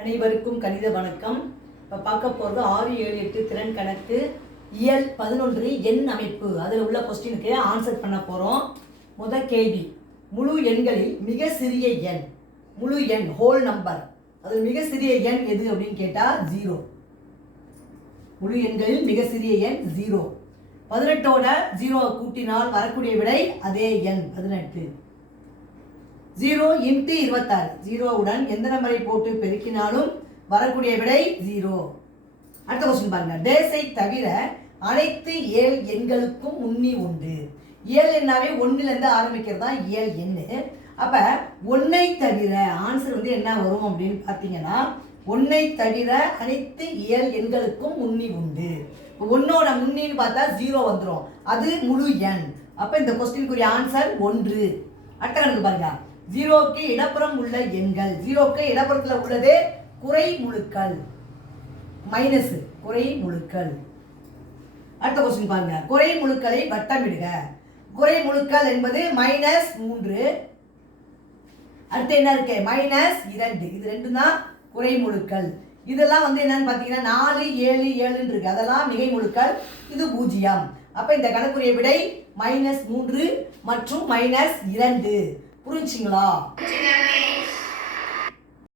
அனைவருக்கும் கணித வணக்கம். இப்போ பார்க்க போகிறது 6, 7, 8 திறன் கணக்கு இயல் 11 எண் அமைப்பு. அதில் உள்ள கொஸ்டினுக்கு ஆன்சர் பண்ண போகிறோம். முதல் கேள்வி, முழு எண்களில் மிக சிறிய எண், முழு எண் ஹோல் நம்பர், அதில் மிக சிறிய எண் எது அப்படின்னு கேட்டால் 0. முழு எண்களில் மிக சிறிய எண் 0. 18ஓட 0 கூட்டினால் வரக்கூடிய விடை அதே எண் 18. 0 × 26, 0உடன் எந்த நம்பரை போட்டு பெருக்கினாலும் வரக்கூடிய விடை 0. அடுத்த கொஸ்டின் பாருங்க. டேஸை தவிர அனைத்து இயல் எண்களுக்கும் உன்னி உண்டு. இயல் எண்ணாவே 1லேருந்து ஆரம்பிக்கிறது தான் இயல் எண்ணு. அப்ப 1ஐ தவிர ஆன்சர் வந்து என்ன வரும் அப்படின்னு பார்த்தீங்கன்னா, 1ஐ தவிர அனைத்து இயல் எண்களுக்கும் உன்னி உண்டு. 1ஓட முன்னின்னு பார்த்தா 0 வந்துடும், அது முழு எண். அப்ப இந்த கொஸ்டினுக்குரிய ஆன்சர் 1. அடுத்த கணக்கு பாருங்க. 0க்கு இடப்புறம் உள்ள எண்கள், 0க்கு இடப்புறத்தில் உள்ளது குறை முழுக்கள், மைனஸ் குறை முழுக்கள். அடுத்த கொஸ்டின் பாருங்க. குறை முழுக்களை வட்டமிடுக. குறை முழுக்கள் என்பது -3. அடுத்து என்ன இருக்கு? -2. இது ரெண்டும் தான் குறை முழுக்கள். இதெல்லாம் வந்து என்னன்னு பார்த்தீங்கன்னா 4, 7, 7 இருக்கு, அதெல்லாம் மிகை முழுக்கள். இது 0. அப்ப இந்த கணக்குரிய விடை -3 மற்றும் -2. புரிஞ்சுங்களா?